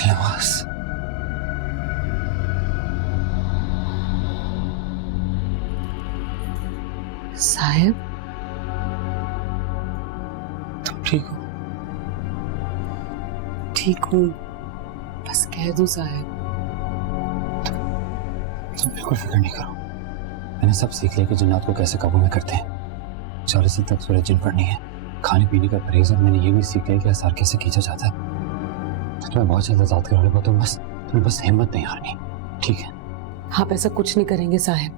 नवाज, साहिब, तुम ठीक हो? ठीक हूँ, बस कह दो साहिब। तुम बिल्कुल फिक्र नहीं करो। मैंने सब सीख लिया कि जिन्नात को कैसे काबू में करते हैं। 40 दिन तक सूरज जिन पड़नी है, खाने पीने का परहेज, और मैंने ये भी सीख लिया कि आसार कैसे खींचा जाता है। तो तुम्हें बहुत जल्द आजाद करा लूंगा। तुम्हें बस हिम्मत नहीं हारनी, ठीक है? आप ऐसा कुछ नहीं करेंगे साहिब।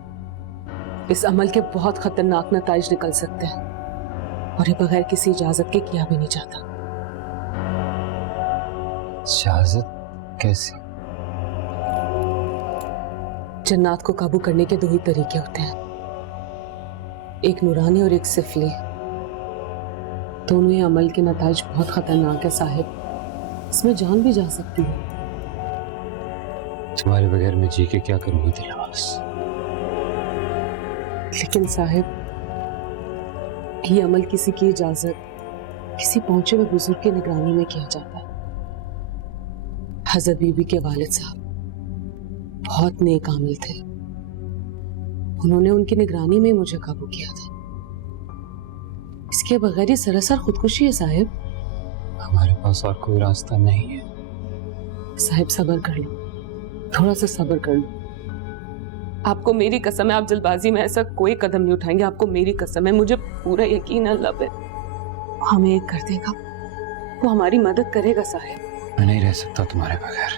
इस अमल के बहुत खतरनाक नताइज निकल सकते हैं और ये बगैर किसी इजाजत के किया भी नहीं जाता। इजाजत कैसी? जन्नात को काबू करने के 2 ही तरीके होते हैं, एक नूरानी और एक सिफली। दोनों ही अमल के नताइज बहुत खतरनाक है साहिब, इसमें जान भी जा सकती है। तुम्हारे बगैर मैं जी के क्या करूंगी दिलनवाज? लेकिन साहिब, ये अमल किसी की इजाजत किसी पहुंचे हुए बुजुर्ग की निगरानी में किया जाता है। हजरत बीबी के वालिद साहब बहुत नेक आमिल थे, उन्होंने उनकी निगरानी में मुझे काबू किया था। इसके बगैर ये सरासर खुदकुशी है साहिब। हमारे पास और कोई रास्ता नहीं है। साहिब सब्र कर लो, थोड़ा सा सब्र कर लो। आपको मेरी कसम है, आप जल्दबाजी में ऐसा कोई कदम नहीं उठाएंगे। आपको मेरी कसम है, मुझे पूरा यकीन है अल्लाह पे, वो हमें एक कर देगा, वो हमारी मदद करेगा साहिब। मैं नहीं रह सकता तुम्हारे बगैर,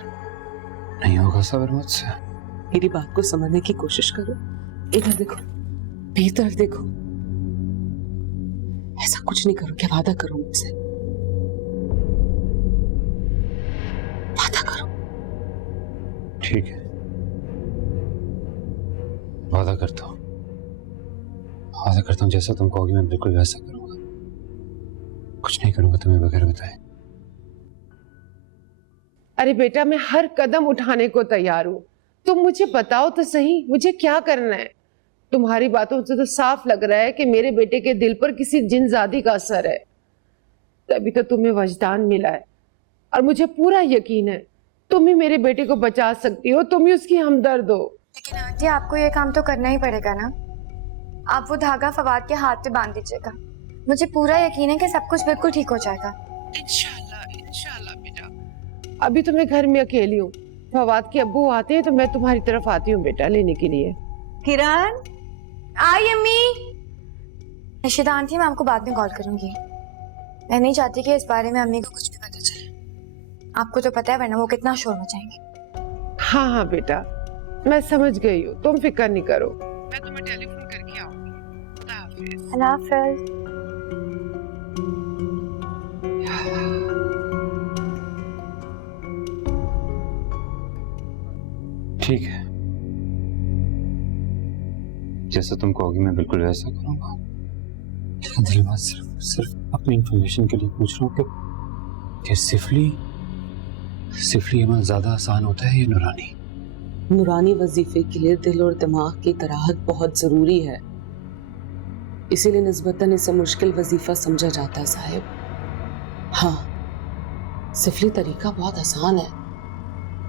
नहीं होगा सब्र मुझसे। मेरी बात को समझने की कोशिश करो। इधर देखो, मेरी तरफ देखो। ऐसा कुछ नहीं करो, क्या वादा करो मुझसे, वादा करो। ठीक है, वादा करता हूँ, वादा करता हूँ। जैसा तुम कहोगी मैं बिल्कुल वैसा करूंगा। कुछ नहीं करूंगा तुम्हें बगैर बताए। अरे बेटा, मैं हर कदम उठाने को तैयार हूँ। तुम मुझे बताओ तो सही, मुझे क्या करना है? तुम्हारी बातों से तो साफ लग रहा है कि मेरे बेटे के दिल पर किसी जिनजादी का असर है, तभी तो तुम्हें वजदान मिला है। और मुझे पूरा यकीन है तुम ही मेरे बेटे को बचा सकती हो, तुम ही उसकी हमदर्द हो। लेकिन आंटी, आपको ये काम तो करना ही पड़ेगा ना। आप वो धागा फवाद के हाथ पे बांध दीजिएगा। मुझे पूरा यकीन है कि सब कुछ बिल्कुल ठीक हो जाएगा। इंशाल्लाह, इंशाल्लाह बेटा। अभी तो मैं घर में अकेली हूँ, फवाद के अब्बू आते हैं तो मैं तुम्हारी तरफ आती हूँ बेटा लेने के लिए। किरण, आई अम्मी। रशीदा आंटी, मैं आपको बाद में कॉल करूंगी। मैं नहीं चाहती कि इस बारे में अम्मी को कुछ भी पता चले। आपको तो पता है वरना वो कितना शोर मचाएंगे। हाँ हाँ बेटा, मैं समझ गई हूँ, तुम फिक्र नहीं करो, मैं तुम्हें टेलीफोन करके आऊंगी। खुदा हाफिज। अल्लाह हाफिज। ठीक है, जैसा तुम कहोगी मैं बिल्कुल वैसा करूंगा। लेकिन दिलनवाज, सिर्फ अपनी इंफॉर्मेशन के लिए पूछ रहा हूँ कि सिफली अमल ज्यादा आसान होता है या नूरानी? नूरानी वजीफे के लिए दिल और दिमाग की तराहत बहुत जरूरी है, इसीलिए निस्बतन इसे मुश्किल वजीफा समझा जाता है साहिब। हाँ, सिफली तरीका बहुत आसान है,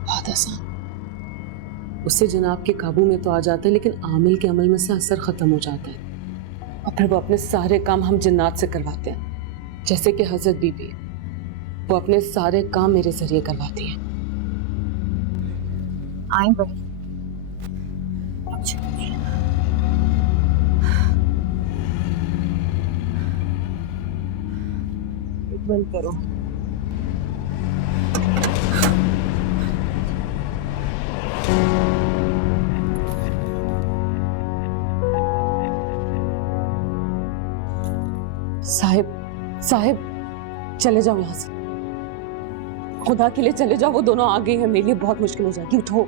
बहुत आसान। उससे जनाब के काबू में तो आ जाते हैं, लेकिन आमिल के अमल में से असर खत्म हो जाता है और फिर वो अपने सारे काम हम जिन्नात से करवाते हैं। जैसे कि हजरत बीबी, वो अपने सारे काम मेरे जरिए करवाती है। आई बड़ी बंद करो। साहिब, चले जाओ यहाँ से, खुदा के लिए चले जाओ। वो दोनों आ गए हैं, मेरे लिए बहुत मुश्किल हो जाएगी। उठो।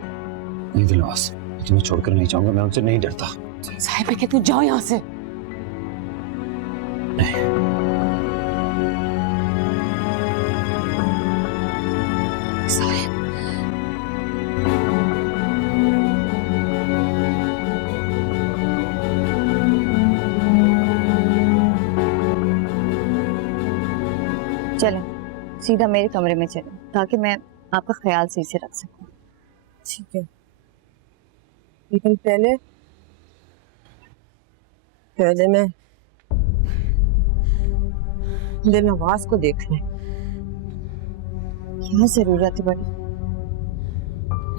नहीं दिलनवाज, मैं तुम्हें छोड़कर नहीं जाऊंगा, मैं उनसे नहीं डरता। साहिब, मैं कहती हूँ जाओ यहाँ से। नहीं, साहिब, चलें, सीधा मेरे कमरे में चलें ताकि मैं आपका ख्याल सही से रख सकूं। ठीक है, लेकिन पहले मैं दिलनवाज को देख लें। क्या जरूरत है बड़ी,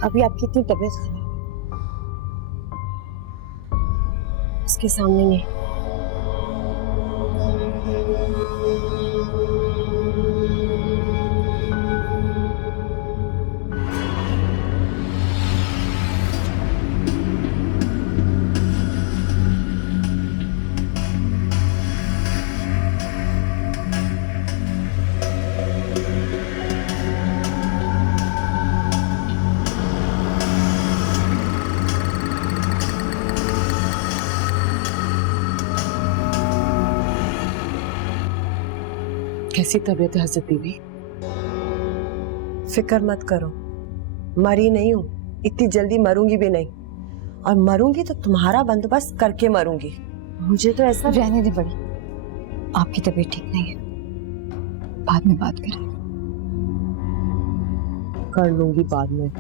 अभी आपकी इतनी तबीयत खराब है, उसके सामने नहीं। कैसी तबीयत है हजरत बीबी? फिक्र मत करो, मरी नहीं हूं, इतनी जल्दी मरूंगी भी नहीं, और मरूंगी तो तुम्हारा बंदोबस्त करके मरूंगी। मुझे तो ऐसा रहने दे बड़ी, आपकी तबीयत ठीक नहीं है, बाद में बात करें। कर लूंगी बाद में।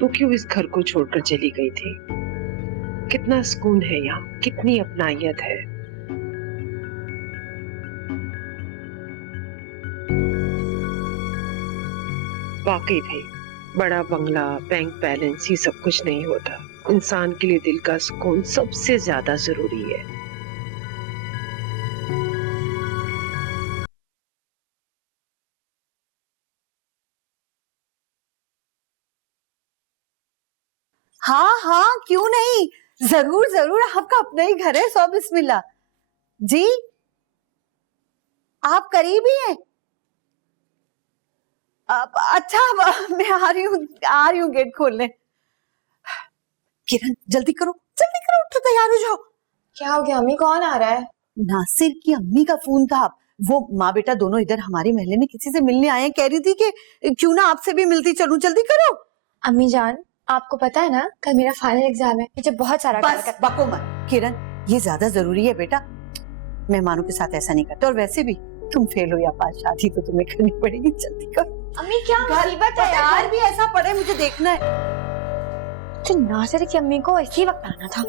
तू क्यों इस घर को छोड़कर चली गई थी? कितना सुकून है यहाँ, कितनी अपनाइयत है। वाकई भाई, बड़ा बंगला, बैंक बैलेंस, ये सब कुछ नहीं होता। इंसान के लिए दिल का सुकून सबसे ज्यादा जरूरी है। हाँ हाँ, क्यों नहीं, जरूर जरूर, आपका अपना ही घर है। सौ बिस्मिल्लाह जी, आप करीबी हैं? अच्छा, मैं आ रही हूँ गेट खोलने। किरण जल्दी करो, उठो, तैयार हो जाओ। क्या हो गया अम्मी, कौन आ रहा है? नासिर की अम्मी का फोन था। वो माँ बेटा दोनों इधर हमारे महल्ले में किसी से मिलने आए हैं, कह रही थी कि क्यों ना आपसे भी मिलती चलूं, जल्दी करो। अम्मी जान, आपको पता है ना कल मेरा फाइनल एग्जाम है, मुझे बहुत सारा काम बस बको मत किरण, ये ज्यादा जरूरी है बेटा, मेहमानों के साथ ऐसा नहीं करते। और वैसे भी तुम फेल हो या पास, शादी तो तुम्हें करनी पड़ेगी, जल्दी करो। अम्मी क्या मुसीबत है यार, घर भी ऐसा पड़े, मुझे देखना है। तो नासिर की अम्मी को इसी वक्त आना था।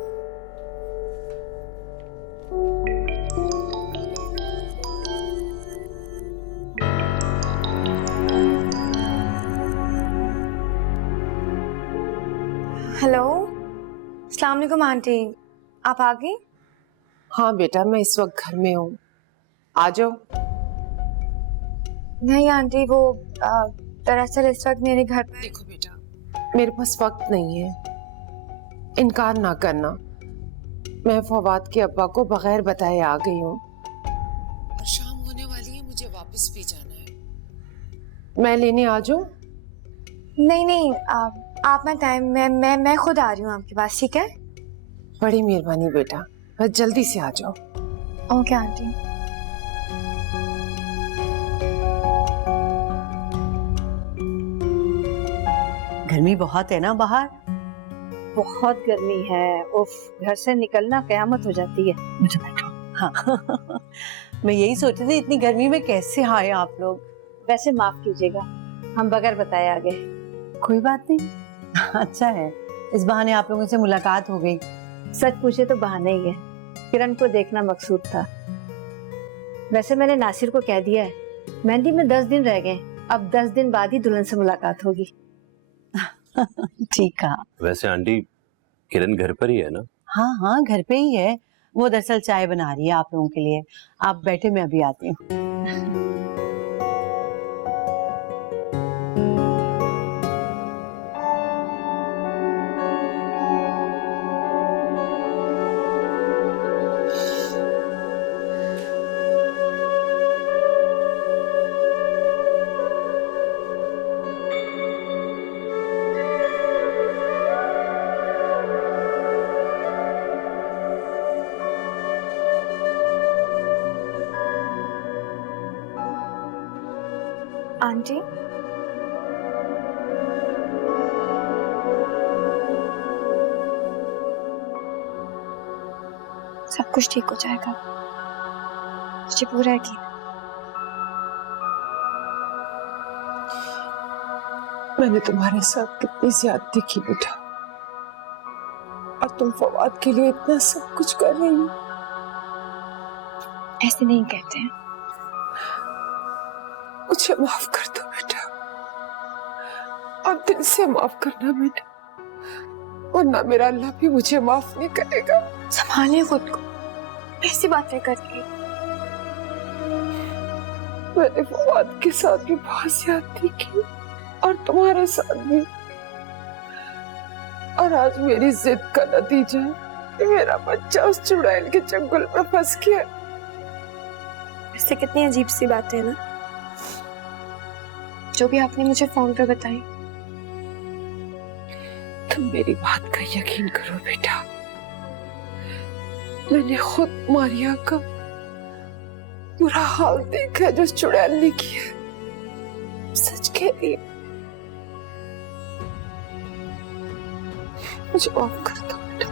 हेलो, अस्सलाम वालेकुम आंटी, आप आ गई? हाँ बेटा, मैं इस वक्त घर में हूँ, आ जाओ। नहीं आंटी, वो दरअसल इस वक्त मेरे घर पर। देखो बेटा, मेरे पास वक्त नहीं है, इनकार ना करना। मैं फवाद के अब्बा को बगैर बताए आ गई हूँ, और शाम होने वाली है, मुझे वापस भी जाना है। मैं लेने आ जाऊँ? नहीं, आप मत आए, मैं खुद आ रही हूँ आपके पास, ठीक है? बड़ी मेहरबानी बेटा, बस जल्दी से आ जाओ। Okay aunty. गर्मी बहुत है ना बाहर? बहुत गर्मी है, उफ, घर से निकलना कयामत हो जाती है। मुझे बैठो। हाँ मैं यही सोच रही थी, इतनी गर्मी में कैसे आए आप लोग? वैसे माफ कीजिएगा, हम बगैर बताए आ गए। कोई बात नहीं, अच्छा है, इस बहाने आप लोगों से मुलाकात हो गई। सच पूछे तो बहाना ही है, किरण को देखना मकसूद था। वैसे मैंने नासिर को कह दिया है, मेहंदी में 10 दिन रह गए, अब 10 दिन बाद ही दुल्हन से मुलाकात होगी। ठीक है। वैसे आंटी किरण घर पर ही है ना? हाँ हाँ, घर पे ही है। वो दरअसल चाय बना रही है आप लोगों के लिए। आप बैठे, मैं अभी आती हूँ। आंटी, सब कुछ ठीक हो जाएगा, मुझे पूरा यकीन है। मैंने तुम्हारे साथ कितनी ज्यादती की बेटा, और तुम फवाद के लिए इतना सब कुछ कर रही हो। ऐसे नहीं कहते हैं। मुझे माफ कर दो बेटा, और दिल से माफ करना बेटा, वरना मेरा अल्लाह भी मुझे माफ नहीं करेगा। संभालिए खुद को, ऐसी बातें करके। मैंने फवाद के साथ भी बहुत ज्यादती की, और तुम्हारे साथ भी, और आज मेरी जिद का नतीजा है कि मेरा बच्चा उस चुड़ैल के चंगुल में फंस गया। इससे कितनी अजीब सी बात है ना, जो भी आपने मुझे फोन पे बताई। तुम मेरी बात का यकीन करो बेटा, मैंने खुद मारिया का बुरा हाल देखा है जो उस चुड़ैल ने किया। सच कह रही है, मुझे माफ कर दो बेटा।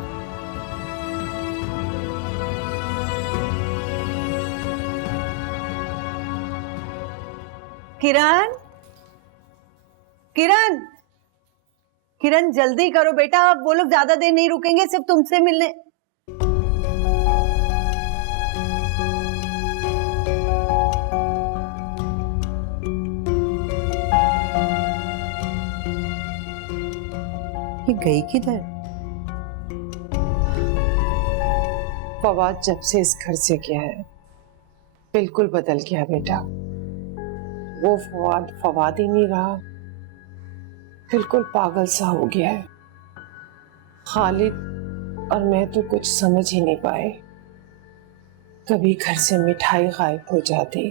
किरण, किरण, किरण जल्दी करो बेटा, अब वो लोग ज्यादा देर नहीं रुकेंगे सिर्फ तुमसे मिलने। ये गई किधर? फवाद जब से इस घर से गया है बिल्कुल बदल गया बेटा। वो फवाद फवाद ही नहीं रहा, बिल्कुल पागल सा हो गया है। खालिद और मैं तो कुछ समझ ही नहीं पाए, कभी घर से मिठाई गायब हो जाती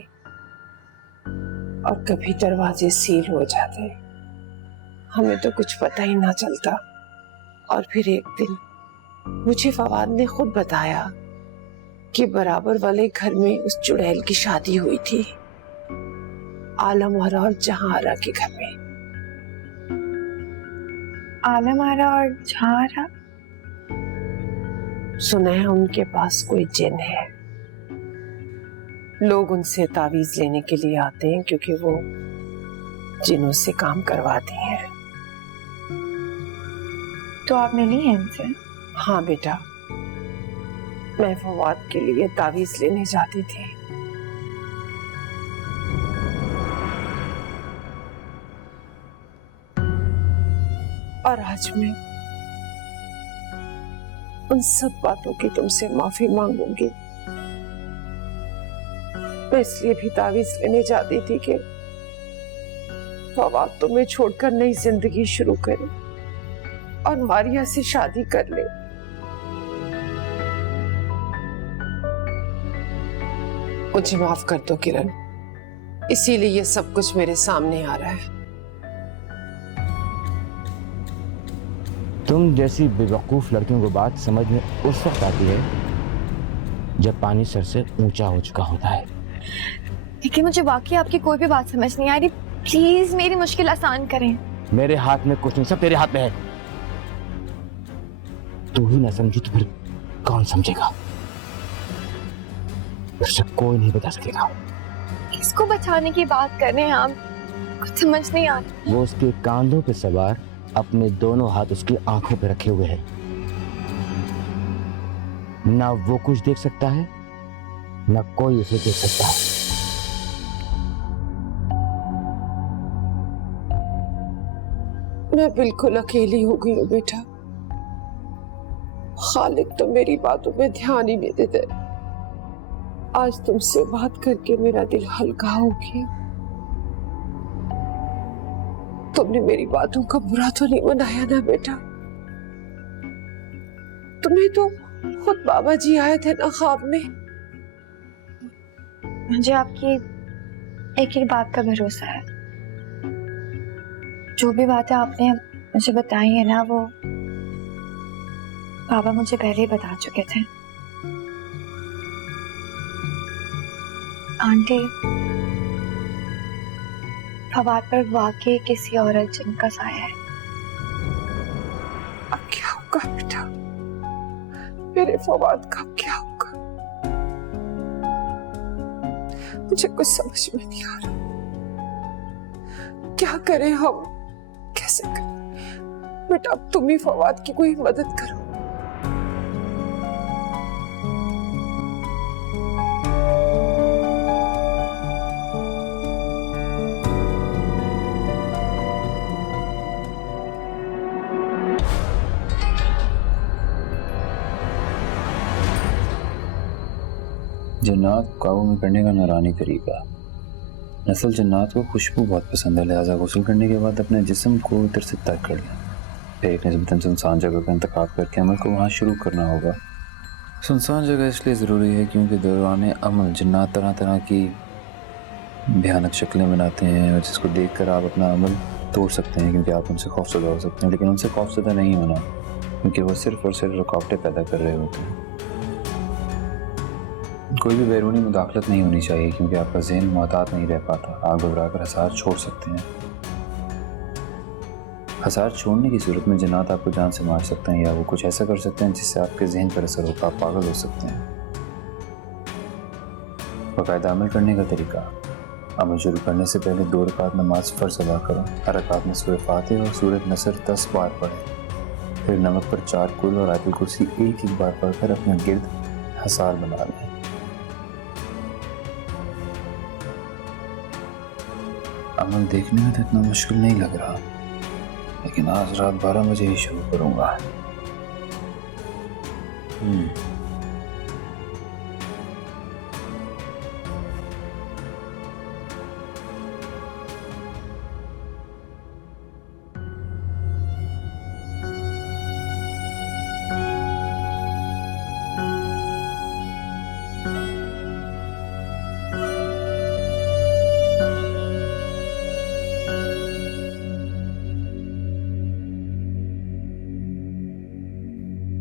और कभी दरवाजे सील हो जाते, हमें तो कुछ पता ही ना चलता। और फिर एक दिन मुझे फवाद ने खुद बताया कि बराबर वाले घर में उस चुड़ैल की शादी हुई थी, आलम आरा और जहां आरा के घर में। आलम आरा और जहां आरा? सुना है उनके पास कोई जिन है, लोग उनसे तावीज लेने के लिए आते हैं क्योंकि वो जिनों से काम करवाती हैं। तो आप मिली हैं इनसे? हाँ बेटा, मैं फवाद के लिए तावीज लेने जाती थी। और आज मैं उन सब बातों की तुमसे माफी मांगूंगी। मैं इसलिए भी तावीज लेने जाती थी कि फवाद तुम्हें छोड़कर नई जिंदगी शुरू करे और मारिया से शादी कर ले। मुझे माफ कर दो किरण, इसीलिए ये सब कुछ मेरे सामने आ रहा है। तुम जैसी बेवकूफ लड़कियों को बात समझ में उस वक्त आती है जब पानी सर से ऊंचा हो चुका होता है। लेकिन मुझे वाकई आपकी कोई भी बात समझ नहीं आ रही, प्लीज मेरी मुश्किल आसान करें। मेरे हाथ में कुछ नहीं, सब तेरे हाथ में है। तू ही ना समझी तो फिर कौन समझेगा? मुझसे कोई नहीं बता सकेगा। किसको बचाने की बात कर रहे हैं आप? कुछ समझ नहीं आ रहा। वो उसके कांधों पे सवार अपने दोनों हाथ उसकी आंखों पे रखे हुए हैं। ना वो कुछ देख सकता है न कोई उसे देख सकता है। मैं बिल्कुल अकेली हो गई हूँ बेटा। खालिद तो मेरी बातों में ध्यान ही नहीं देते। आज तुमसे बात करके मेरा दिल हल्का हो गया। तुमने मेरी बातों का बुरा तो नहीं मनाया ना बेटा? तुम्हें तो खुद बाबा जी आए थे ना ख्वाब में। मुझे आपकी एक ही बात का भरोसा है। जो भी बातें आपने मुझे बताई है ना, वो बाबा मुझे पहले ही बता चुके थे। आंटी, फवाद पर वाकई किसी औरत जिन का साया है। अब क्या होगा बेटा? मेरे फवाद का क्या होगा? मुझे कुछ समझ में नहीं आ रहा। क्या करें हम? कैसे करें? बेटा अब तुम ही फवाद की कोई मदद करो। जन्नात को काबू में करने का नारानी तरीका। नस्ल जन्नात को खुशबू बहुत पसंद है, लिहाजा गुस्ल करने के बाद अपने जिस्म को इधर से तर्क कर लें। फिर एक निस्बतन सुनसान जगह का इंतखाब करके अमल को वहाँ शुरू करना होगा। सुनसान जगह इसलिए ज़रूरी है क्योंकि दौरान अमल जन्नात तरह तरह की भयानक शक्लें बनाते हैं और जिसको देख कर आप अपना अमल तोड़ सकते हैं, क्योंकि आप उनसे खौफजदा हो सकते हैं। लेकिन उनसे खौफजदा नहीं होना, क्योंकि वो सिर्फ और सिर्फ रुकावटें पैदा कर रहे होते हैं। कोई भी बैरूनी मुदाखलत नहीं होनी चाहिए, क्योंकि आपका ज़हन मुहतात नहीं रह पाता। आग घबरा कर हसार छोड़ सकते हैं। हसार छोड़ने की सूरत में जन्नात आपको जान से मार सकते हैं, या वो कुछ ऐसा कर सकते हैं जिससे आपके जहन पर असर होगा, आप पागल हो सकते हैं। बाकायदा अमल करने का तरीका। अमल शुरू करने से पहले 2 रकात नमाज फ़र्ज़ अदा करो। हर रकात में सूरह फातिहा और सूरह नसर 10 बार पढ़ें। फिर नमक पर 4 कुल और आयतुल कुर्सी एक बार पढ़कर अपने गिर्द हसार बना लें। अमल देखने में तो इतना मुश्किल नहीं लग रहा, लेकिन आज रात 12 बजे ही शुरू करूंगा।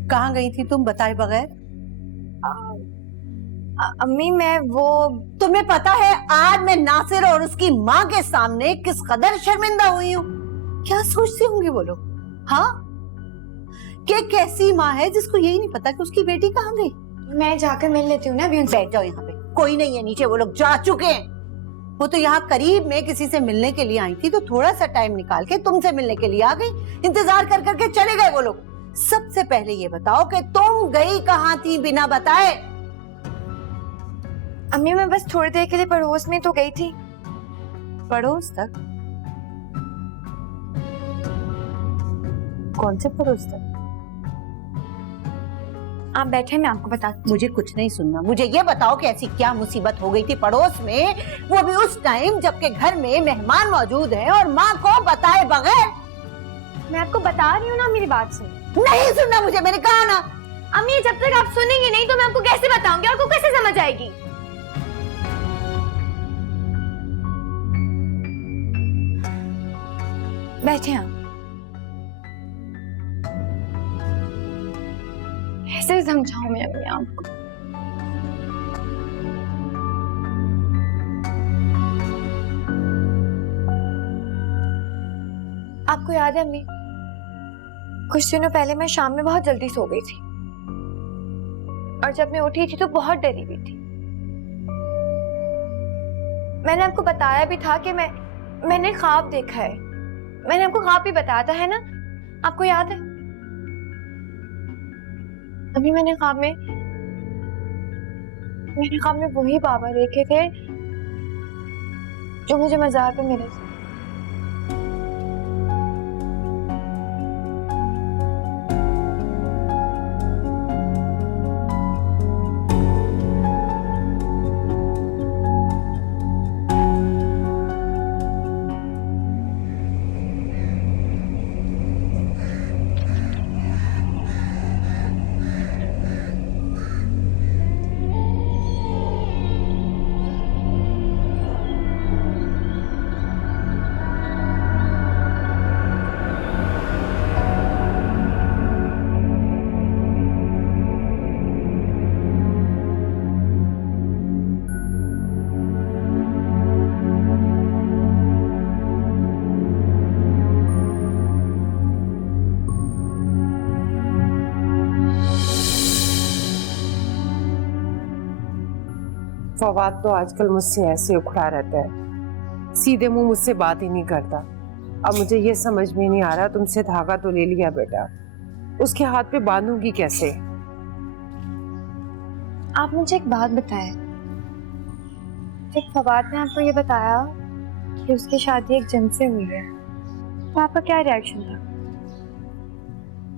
कहाँ गई थी तुम बताए बगैर? अम्मी मैं वो, तुम्हें पता है आज मैं नासिर और उसकी माँ के सामने किस कदर शर्मिंदा हुई हूँ? क्या सोचती होंगी वो लोग? हाँ, कि कैसी माँ है जिसको यही नहीं पता कि उसकी बेटी कहाँ गई? मैं जाकर मिल लेती हूँ ना अभी उनसे। बैठ जाओ यहाँ पे, कोई नहीं है नीचे, वो लोग जा चुके हैं। वो तो यहाँ करीब में किसी से मिलने के लिए आई थी, तो थोड़ा सा टाइम निकाल के तुमसे मिलने के लिए आ गई। इंतजार कर करके चले गए वो लोग। सबसे पहले ये बताओ कि तुम गई कहाँ थी बिना बताए? अम्मी मैं बस थोड़ी देर के लिए पड़ोस में तो गई थी। पड़ोस तक? कौन से पड़ोस तक? आप बैठे, मैं आपको बताती हूँ। मुझे कुछ नहीं सुनना। मुझे ये बताओ कि ऐसी क्या मुसीबत हो गई थी पड़ोस में, वो भी उस टाइम जबकि घर में मेहमान मौजूद हैं और माँ को बताए बगैर? मैं आपको बता रही हूँ ना, मेरी बात सुन। नहीं सुनना मुझे, मैंने कहा ना। अम्मी जब तक आप सुनेंगी नहीं तो मैं आपको कैसे बताऊंगी, आपको कैसे समझ आएगी? बैठे आप। कैसे समझाऊं मैं अम्मी आपको? आपको याद है अम्मी, कुछ दिनों पहले मैं शाम में बहुत जल्दी सो गई थी और जब मैं उठी थी तो बहुत डरी हुई थी। मैंने आपको बताया भी था कि मैंने ख्वाब देखा है। मैंने आपको ख्वाब भी बताया था, है ना? आपको याद है? अभी मैंने ख्वाब में मैंने ख्वाब में वही बाबा देखे थे जो मुझे मज़ार पे मिले थे। फवाद तो आजकल मुझसे ऐसे उखड़ा रहता है, सीधे मुंह मुझसे बात ही नहीं करता। अब मुझे ये समझ में नहीं आ रहा, तुमसे धागा तो ले लिया बेटा, उसके हाथ पे बांधूंगी कैसे? आप मुझे एक बात बताएं, जब फवाद ने आपको ये बताया कि उसकी शादी एक जन से हुई है, तो आपका क्या रिएक्शन था?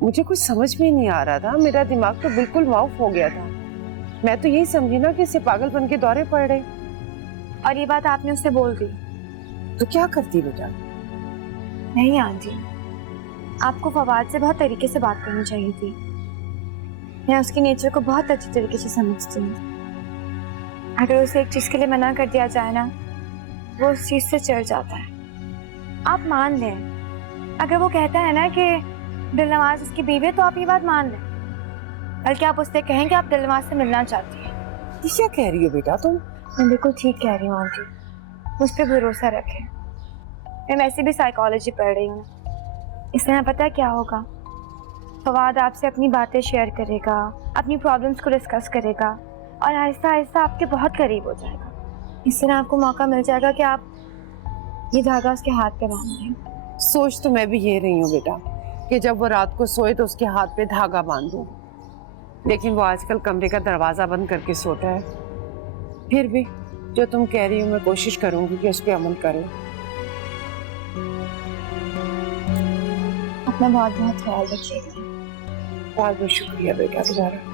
मुझे कुछ समझ में नहीं आ रहा था, मेरा दिमाग तो बिल्कुल माउफ हो गया था। मैं तो यही समझी ना कि इसे पागलपन के दौरे पड़ रहे। और ये बात आपने उससे बोल दी? तो क्या करती बेटा? नहीं आंटी, आपको फवाद से बहुत तरीके से बात करनी चाहिए थी। मैं उसके नेचर को बहुत अच्छी तरीके से समझती हूँ। अगर उसे एक चीज के लिए मना कर दिया जाए ना, वो उस चीज से चिढ़ जाता है। आप मान लें, अगर वो कहता है ना कि दिलनवाज उसकी बीवी है, तो आप ये बात मान लें, बल्कि आप उससे कहें कि आप दिलनवाज से मिलना चाहती हैं। ये क्या कह रही हो बेटा तुम? मैं बिल्कुल ठीक कह रही हूँ आंटी, मुझ पर भरोसा रखें। मैं वैसे भी साइकोलॉजी पढ़ रही हूँ, इसलिए मैं पता है क्या होगा। फवाद आपसे अपनी बातें शेयर करेगा, अपनी प्रॉब्लम्स को डिस्कस करेगा और आहिस्ता आहिस्ता आपके बहुत करीब हो जाएगा। इससे ना आपको मौका मिल जाएगा कि आप ये धागा उसके हाथ पे बांध दें। सोच तो मैं भी ये रही हूँ बेटा कि जब वो रात को सोए तो उसके हाथ पे धागा बांध दूं, लेकिन वो आजकल कमरे का दरवाजा बंद करके सोता है। फिर भी जो तुम कह रही हो, मैं कोशिश करूंगी कि उस पर अमल करूं। अपना बहुत बहुत ख्याल रखिएगा। बहुत बहुत शुक्रिया बेटा तुम्हारा।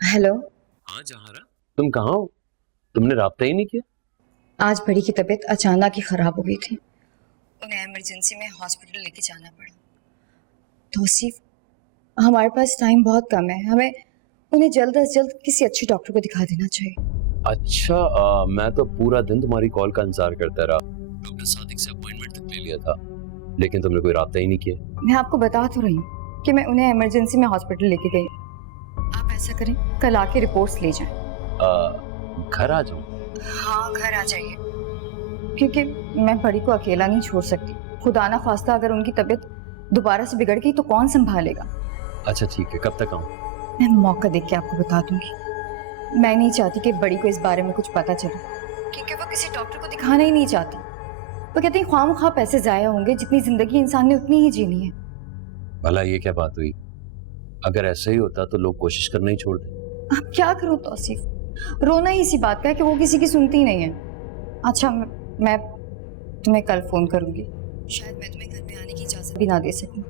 हेलो। हाँ जहारा, तुम कहाँ हो? तुमने राब्ता ही नहीं किया। आज बड़ी की तबीयत अचानक ही खराब हो गई थी, उन्हें इमरजेंसी में हॉस्पिटल लेके जाना पड़ा। तौसीफ, हमारे पास टाइम बहुत कम है, हमें उन्हें जल्द से जल्द किसी अच्छे डॉक्टर को दिखा देना चाहिए। अच्छा, मैं तो पूरा दिन तुम्हारी कॉल का इंतजार करता रहा। डॉक्टर सादिक से अपॉइंटमेंट तक ले लिया था, लेकिन तुमने कोई राब्ता ही नहीं किया। मैं आपको बता तो रही हूँ कि मैं उन्हें इमरजेंसी में हॉस्पिटल लेके गई। आप ऐसा करें, कल आके रिपोर्ट्स ले जाएं। घर आ जाऊँ? हाँ, घर आ जाइए, क्योंकि मैं बड़ी को अकेला नहीं छोड़ सकती। खुदा ना ख्वास्ता अगर उनकी तबीयत दोबारा से बिगड़ गई तो कौन संभालेगा। अच्छा ठीक है, कब तक आऊँ? मैं मौका देख के आपको बता दूंगी। मैं नहीं चाहती कि बड़ी को इस बारे में कुछ पता चले, क्योंकि वो किसी डॉक्टर को दिखाना ही नहीं चाहती। वो कहते हैं ख्वाम-ख्वाह पैसे जाया होंगे, जितनी जिंदगी इंसान ने उतनी ही जीनी है। भला ये क्या बात हुई? अगर ऐसा ही होता तो लोग कोशिश करना ही छोड़ दें। अब क्या करूं तौसीफ, रोना ही इसी बात का है कि वो किसी की सुनती ही नहीं है। अच्छा, मैं तुम्हें कल फोन करूंगी। शायद मैं तुम्हें घर में आने की इजाजत भी ना दे सकूं,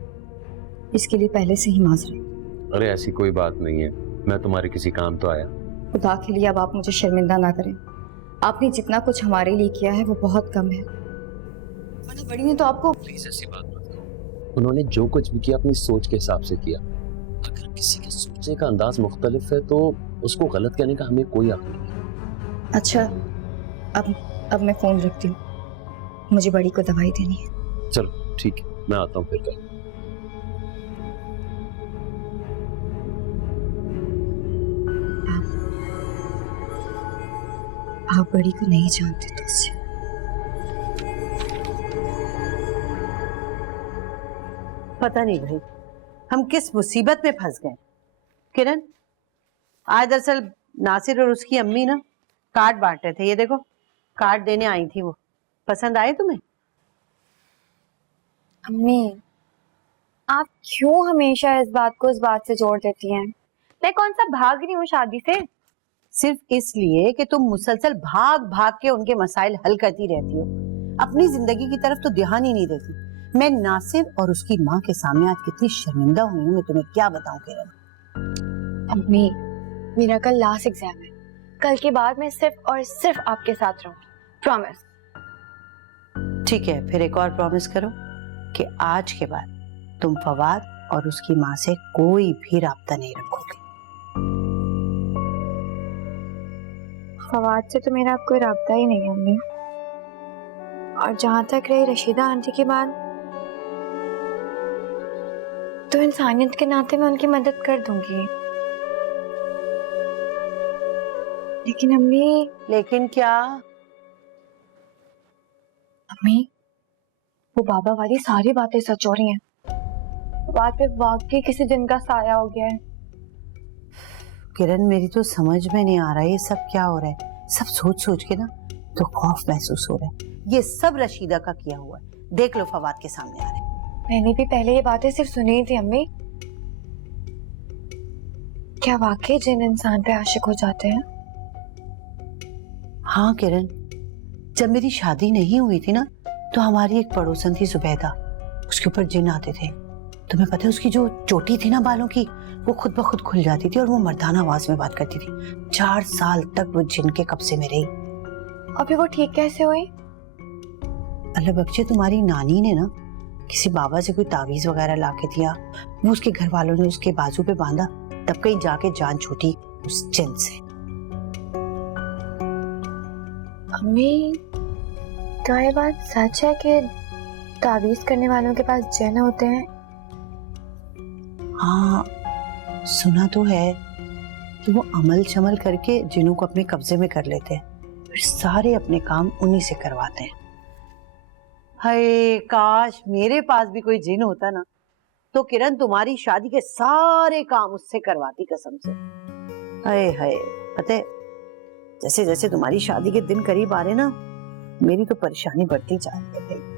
इसके लिए पहले से ही माजरत। अरे ऐसी कोई बात नहीं है, मैं तुम्हारे किसी काम तो आया। खुदा के लिए अब आप मुझे शर्मिंदा ना करें। आपने जितना कुछ हमारे लिए किया है वो बहुत कम है, वरना बड़ी ने तो आपको। प्लीज ऐसी बात मत करो। उन्होंने जो कुछ भी किया अपनी सोच के हिसाब से किया। अगर किसी के सोचने का अंदाज मुख्तलिफ है तो उसको गलत कहने का हमें कोई हक नहीं है। अच्छा, अब मैं फोन रखती हूँ, मुझे बड़ी को दवाई देनी है। चलो ठीक है, मैं आता हूँ फिर कल। आप बड़ी को नहीं जानते तो उससे पता नहीं भाई हम किस मुसीबत में फंस गए। किरण, आज दरअसल नासिर और उसकी अम्मी ना कार्ड बांट रहे थे। ये देखो, कार्ड देने आई थी वो। पसंद आए तुम्हें? अम्मी, आप क्यों हमेशा इस बात को उस बात से जोड़ देती हैं? मैं कौन सा भाग रही हूँ शादी से? सिर्फ इसलिए कि तुम मुसलसल भाग भाग के उनके मसाइल हल करती रहती हो, अपनी जिंदगी की तरफ तो ध्यान ही नहीं देती। मैं नासिर और उसकी माँ के सामने आज कितनी शर्मिंदा हुई हूँ, मैं तुम्हें क्या बताऊं किरण। अम्मी, मेरा कल लास्ट एग्जाम है। कल के बाद मैं सिर्फ और सिर्फ आपके साथ रहूंगी, प्रॉमिस। ठीक है, फिर एक और प्रॉमिस करो कि आज के बाद तुम फवाद और उसकी माँ से कोई भी राब्ता नहीं रखोगे। फवाद से तो मेरा अब कोई राब्ता ही नहीं है अम्मी। और जहां तक रही रशीदा आंटी की बात, तो इंसानियत के नाते मैं उनकी मदद कर दूंगी। लेकिन अम्मी, लेकिन क्या? अम्मी, वो बाबा वाली सारी बातें सच हो रही हैं। बात पे वाकई किसी दिन का साया हो गया है। किरण, मेरी तो समझ में नहीं आ रहा है ये सब क्या हो रहा है। सब सोच सोच के ना तो खौफ महसूस हो रहा है। ये सब रशीदा का किया हुआ है। देख लो, फवाद के सामने आ रहे हैं। मैंने भी पहले ये बातें सिर्फ सुनी थी अम्मी। क्या वाकई जिन इंसान पे आशिक हो जाते हैं? हाँ किरण, जब मेरी शादी नहीं हुई थी ना, तो हमारी एक पड़ोसन थी जुबैदा, उसके ऊपर जिन आते थे। तुम्हें पता है उसकी जो चोटी थी ना बालों की, वो खुद ब खुद खुल जाती थी और वो मर्दाना आवाज में बात करती थी। 4 साल तक वो जिन के कब्जे में रही। अभी वो ठीक कैसे हुई? अल्लाह बख्शे, तुम्हारी नानी ने ना किसी बाबा से कोई तावीज वगैरह ला के दिया, वो उसके घर वालों ने उसके बाजू पे बांधा, तब कहीं जाके जान छूटी उस जिन से। अम्मी, क्या ये बात सच है कि तावीज करने वालों के पास जिन होते हैं? हाँ, सुना तो है। तो वो अमल शमल करके जिनों को अपने कब्जे में कर लेते हैं, फिर सारे अपने काम उन्हीं से करवाते हैं। हाय, काश मेरे पास भी कोई जिन होता ना, तो किरण तुम्हारी शादी के सारे काम उससे करवाती कसम से। हाय हाय, पता है जैसे जैसे तुम्हारी शादी के दिन करीब आ रहे ना, मेरी तो परेशानी बढ़ती जा रही है भाई।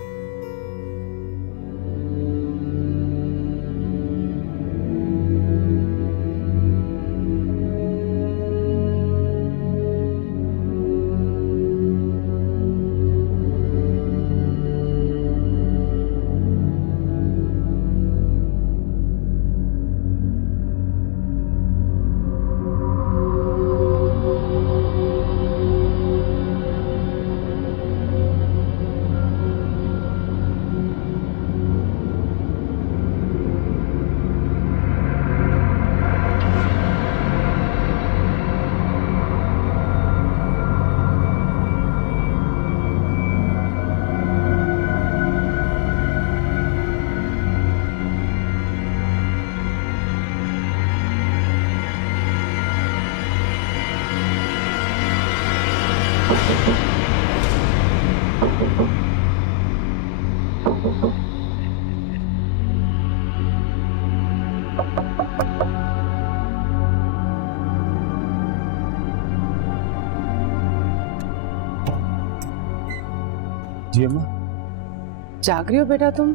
जी अम्मा। जाग रही हो बेटा तुम?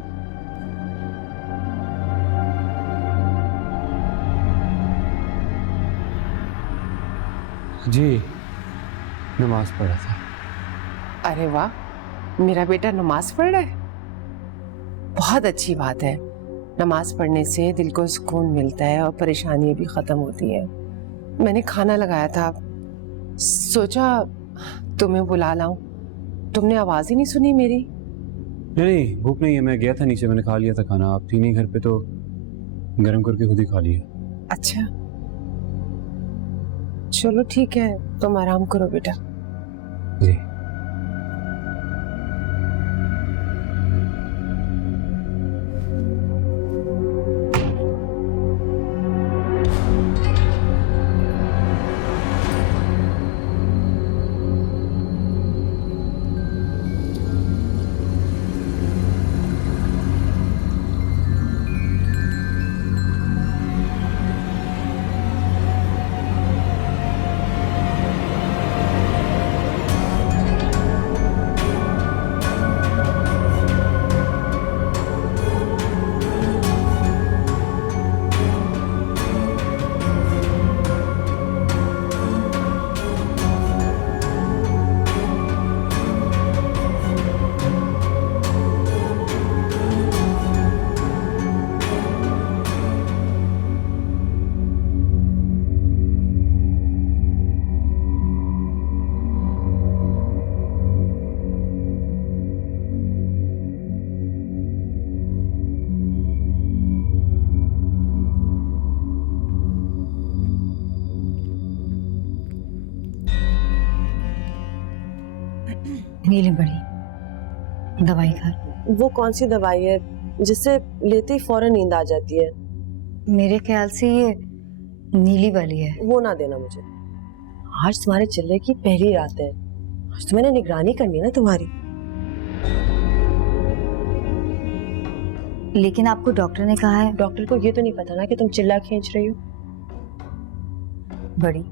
जी, नमाज पढ़ा था। अरे वाह, मेरा बेटा नमाज पढ़ रहा है। बहुत अच्छी बात है। नमाज पढ़ने से दिल को सुकून मिलता है और परेशानियां भी खत्म होती हैं। मैंने खाना लगाया था, सोचा तुम्हें बुला लाऊं। तुमने आवाज ही नहीं सुनी मेरी। नहीं, भूख नहीं है। मैं गया था नीचे, मैंने खा लिया था खाना। आप थी नहीं घर पे तो गर्म करके खुद ही खा लिया। अच्छा, चलो ठीक है, तुम आराम करो बेटा। जी। नीली बड़ी दवाई खा। वो कौन सी दवाई है जिससे लेते ही फौरन नींद आ जाती है? मेरे ख्याल से ये नीली वाली है। वो ना देना मुझे। आज तुम्हारे चिल्ले की पहली रात है, आज तो मैंने निगरानी करनी है ना तुम्हारी। लेकिन आपको डॉक्टर ने कहा है। डॉक्टर को ये तो नहीं पता ना कि तुम चिल्ला खींच रही हो। बड़ी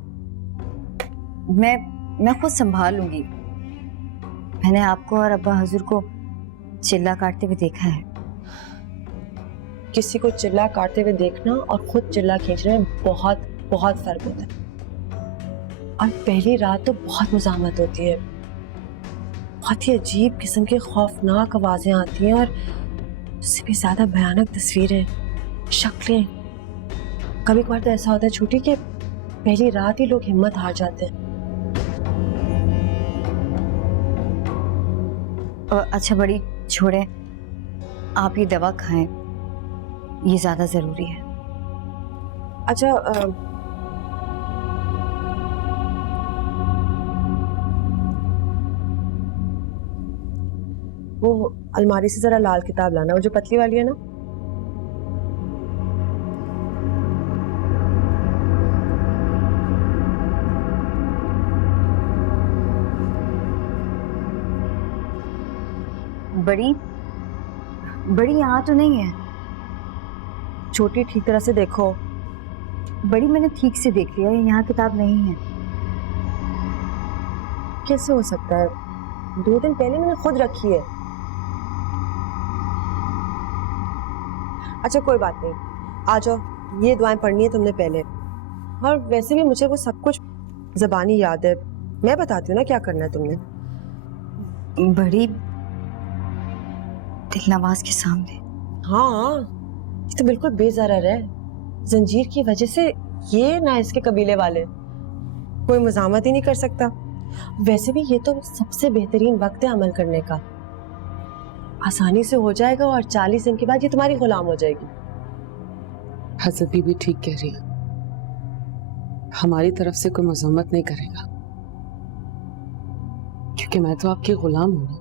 मैं खुद संभाल लूंगी। मैंने आपको और अब्बा हजूर को चिल्ला काटते हुए देखा है। किसी को चिल्ला काटते हुए देखना और खुद चिल्ला खींचने में बहुत बहुत फर्क होता है। और पहली रात तो बहुत मुज़ाहमत होती है, बहुत ही अजीब किस्म की खौफनाक आवाजें आती हैं और उससे भी ज्यादा भयानक तस्वीरें, शक्लें। कभी कभार तो ऐसा होता है छोटी कि पहली रात ही लोग हिम्मत हार जाते हैं। अच्छा बड़ी छोड़े, आप ये दवा खाएं, ये ज्यादा जरूरी है। अच्छा वो अलमारी से जरा लाल किताब लाना, वो जो पतली वाली है ना। बड़ी बड़ी यहाँ तो नहीं है। छोटी ठीक तरह से देखो। बड़ी मैंने ठीक से देख लिया, यहाँ किताब नहीं है। कैसे हो सकता है? 2 दिन पहले मैंने खुद रखी है। अच्छा कोई बात नहीं, आ जाओ, ये दुआएं पढ़नी है तुमने पहले। और वैसे भी मुझे वो सब कुछ ज़बानी याद है, मैं बताती हूँ ना क्या करना है तुमने। बड़ी दिलनवाज के सामने। हाँ ये तो बिल्कुल बेज़रर है। जंजीर की वजह से ये ना इसके कबीले वाले कोई मज़ामत ही नहीं कर सकता। वैसे भी ये तो सबसे बेहतरीन वक्त है अमल करने का, आसानी से हो जाएगा और 40 दिन के बाद ये तुम्हारी गुलाम हो जाएगी। हजरत बीबी ठीक कह रही है, हमारी तरफ से कोई मजम्मत नहीं करेगा, क्योंकि मैं तो आपकी गुलाम हूं ना।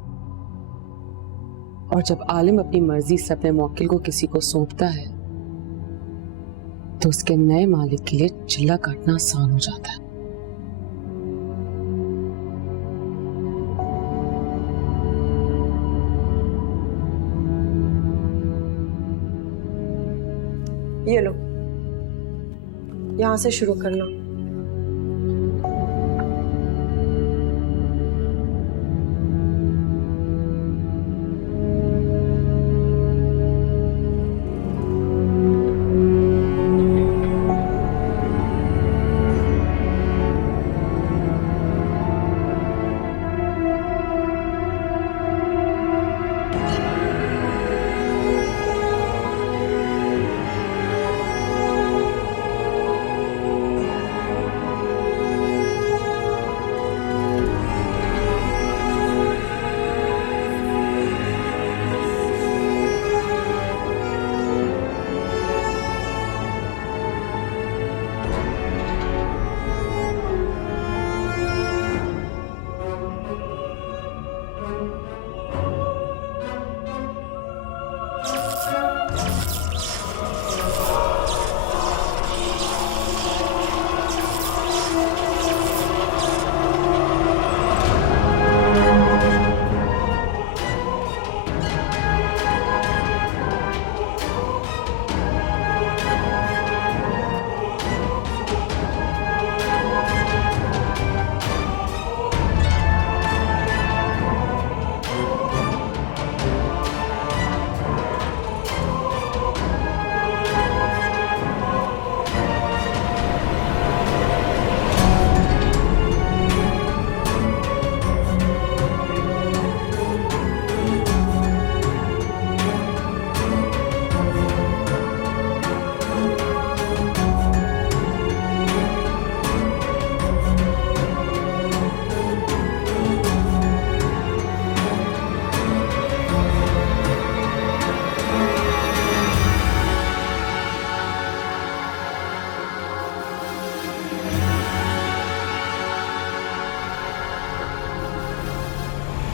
और जब आलिम अपनी मर्जी से अपने मौकिल को किसी को सौंपता है तो उसके नए मालिक के लिए चिल्ला काटना आसान हो जाता है। ये लो, यहां से शुरू करना।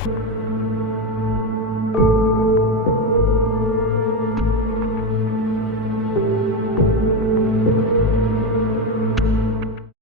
है।